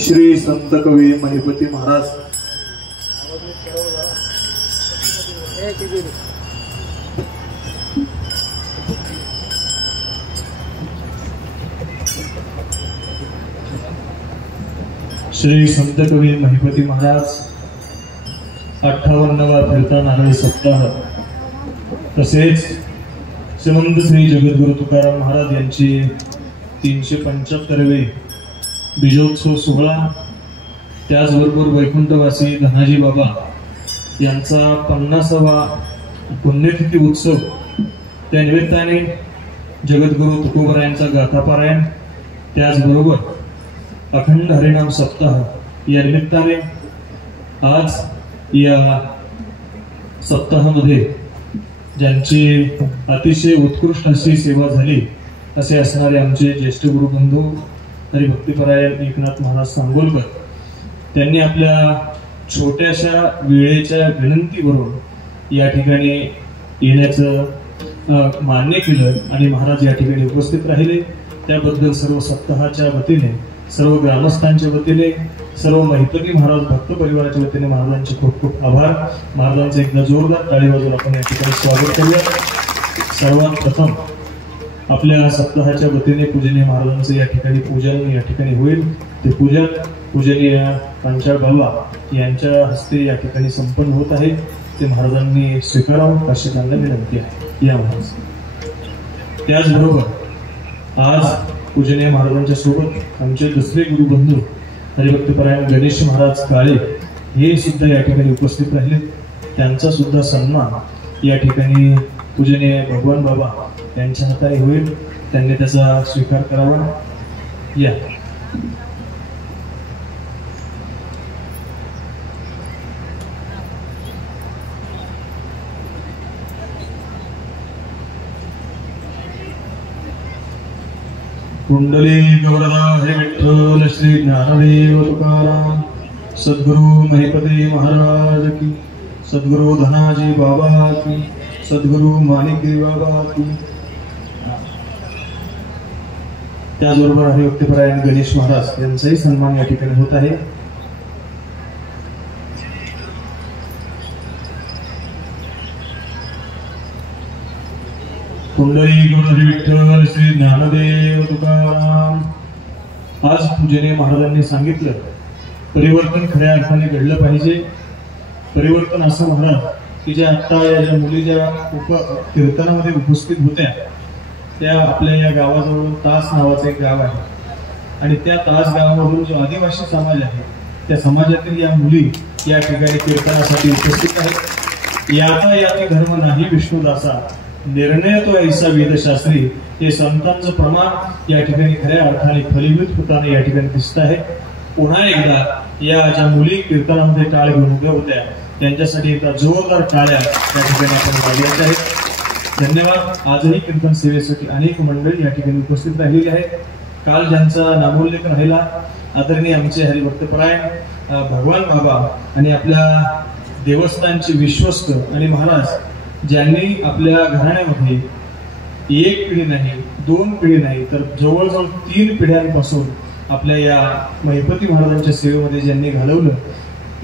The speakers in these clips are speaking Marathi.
श्री संत कवी महिपती महाराज श्री संत कवी महिपती महाराज 58वा फिरता नारळी सप्ताह तसेच श्रीमंत श्री जगद्गुरु तुकाराम महाराज यांची 375वे बीजोत्सव सोहळा, त्याचबरोबर वैकुंठवासी धनाजी बाबा यांचा 50वा पुण्यतिथी उत्सव, त्या निमित्ताने जगद्गुरु तुकोबरायांचा गाथापारायण, त्याचबरोबर अखंड हरिनाम सप्ताह या निमित्ताने आज या सप्ताहामध्ये ज्यांची अतिशय उत्कृष्ट अशी सेवा झाली असे असणारे आमचे ज्येष्ठ गुरुबंधू हरिभक्तीपरायण एकनाथ महाराज सांगोलकर, त्यांनी आपल्या छोट्याशा वेळेच्या विनंतीवरून या ठिकाणी येण्याचं मान्य केलं आणि महाराज या ठिकाणी उपस्थित राहिले। त्याबद्दल सर्व सप्ताहाच्या वतीने, सर्व ग्रामस्थांच्या वतीने, सर्व महिपती महाराज भक्त परिवाराच्या वतीने महाराजांचे खूप खूप आभार। महाराजांचे एकदा जोरदार टाळी वाजवून आपण या ठिकाणी स्वागत करूया। सर्वात प्रथम आपल्या सप्ताहाच्या वतीने पूजनीय महाराजांचे या ठिकाणी पूजन या ठिकाणी होईल। ते पूजन पूजनीय पांचाळ बाबा यांच्या हस्ते या ठिकाणी संपन्न होत आहे। ते महाराजांनी स्वीकारावं अशी त्यांना विनंती आहे। या महाराज त्याचबरोबर आज पूजनीय महाराजांच्या सोबत आमचे दुसरे गुरुबंधू हरिभक्तीपरायण गणेश महाराज काळे हे सुद्धा या ठिकाणी उपस्थित राहिले। त्यांचा सुद्धा सन्मान या ठिकाणी पूजनीय भगवान बाबा यांच्या हाताने होईल, त्यांनी त्याचा स्वीकार करावा। या कुंडली गौरदा हरि विठ्ठल श्री ज्ञानदेव तुकाराम सद्गुरु महिपती महाराज की, सद्गुरु धनाजी बाबा की, सद्गुरु माणिकदेव बाबा की। त्याचबरोबर हरिभक्तीपरायण गणेश महाराज यांचाही सन्मान या ठिकाणी होत आहे। कुंडली गौरहरी विठ्ठल श्री ज्ञानदेव तुकाराम। आज पूजनीय महाराजांनी सांगितलं परिवर्तन खऱ्या अर्थाने घडलं पाहिजे। परिवर्तन असं महाराज की ज्या आता या मुली ज्या कीर्तनामध्ये उपस्थित होत्या त्या आपल्या या गावाजवळून तास नावाचं एक गाव आहे आणि त्या तास गावामधून जो आदिवासी समाज आहे त्या समाजातील या मुली या ठिकाणी कीर्तनासाठी उपस्थित आहेत। याता याती धर्म नाही विष्णुदासा, निर्णय तो ऐसा वेदशास्त्री हे संतांचं प्रमाण या ठिकाणी खऱ्या अर्थाने फलीभूत होताना या ठिकाणी दिसत आहे। पुन्हा एकदा या ज्या मुली कीर्तनामध्ये टाळ घेऊन उभ्या होत्या त्यांच्यासाठी एकदा जोरदार टाळ्या या ठिकाणी आपण वाजवायच्या आहेत। धन्यवाद। आजही कीर्तन सेवेसाठी अनेक मंडळी या ठिकाणी उपस्थित राहिलेली आहेत। काल ज्यांचा नामोल्लेख राहिला आदरणीय आमचे हरिभक्तपरायण भगवान बाबा आणि आपल्या देवस्थानचे विश्वस्त आणि महाराज ज्यांनी आपल्या घराण्यामध्ये एक पिढी नाही, दोन पिढी नाही तर जवळजवळ 3 पिढ्यांपासून आपल्या या महिपती महाराजांच्या सेवेमध्ये ज्यांनी घालवलं,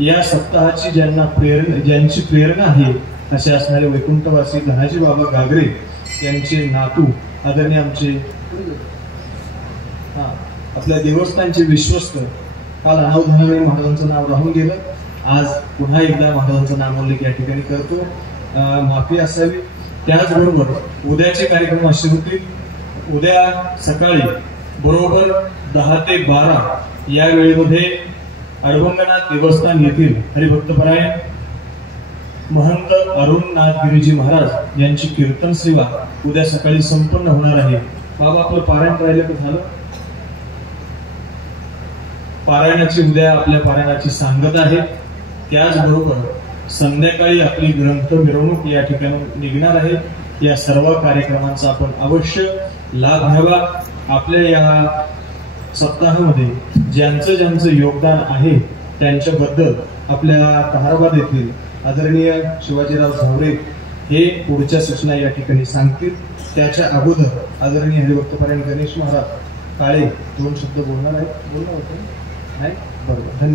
या सप्ताहाची ज्यांची प्रेरणा आहे असे असणारे वैकुंठवासी धनाजी बाबा गागरे यांचे नातू आदरणीय आमचे आपल्या देवस्थानचे विश्वस्त, काल अनावधानाने महाराजांचं नाव राहून गेलं, आज पुन्हा एकदा महाराजांचं नामोल्लेख या ठिकाणी करतो, माफी असावी। त्याचबरोबर उद्याचे कार्यक्रम असे होतील। उद्या सकाळी बरोबर 10 ते 12 या वेळेमध्ये अडवंगनाथ देवस्थान येथील हरिभक्तपरायण महंत अरुणनाथ गिरीजी महाराज यांची कीर्तन सेवा उद्या सकाळी संपन्न होणार आहे। बाबा आपलं पारायण राहिलं तर झालं। पारायणाची उद्या आपल्या पारायणाची सांगता आहे। त्याचबरोबर संध्याकाळी आपली ग्रंथ मिरवणूक या ठिकाणी निघणार आहे। या सर्व कार्यक्रमांचा आपण अवश्य लाभ घ्यावा। आपल्या या सप्ताहामध्ये ज्यांचं योगदान आहे त्यांच्याबद्दल आपल्या ताहराबाद येथील आदरणीय शिवाजीराव झावरे हे पुढच्या सूचना या ठिकाणी सांगतील। त्याच्या अगोदर आदरणीय हरिभक्तपरायण गणेश महाराज काळे 2 शब्द बोलणार आहेत। बोलणार होते नाही? बरोबर, धन्यवाद।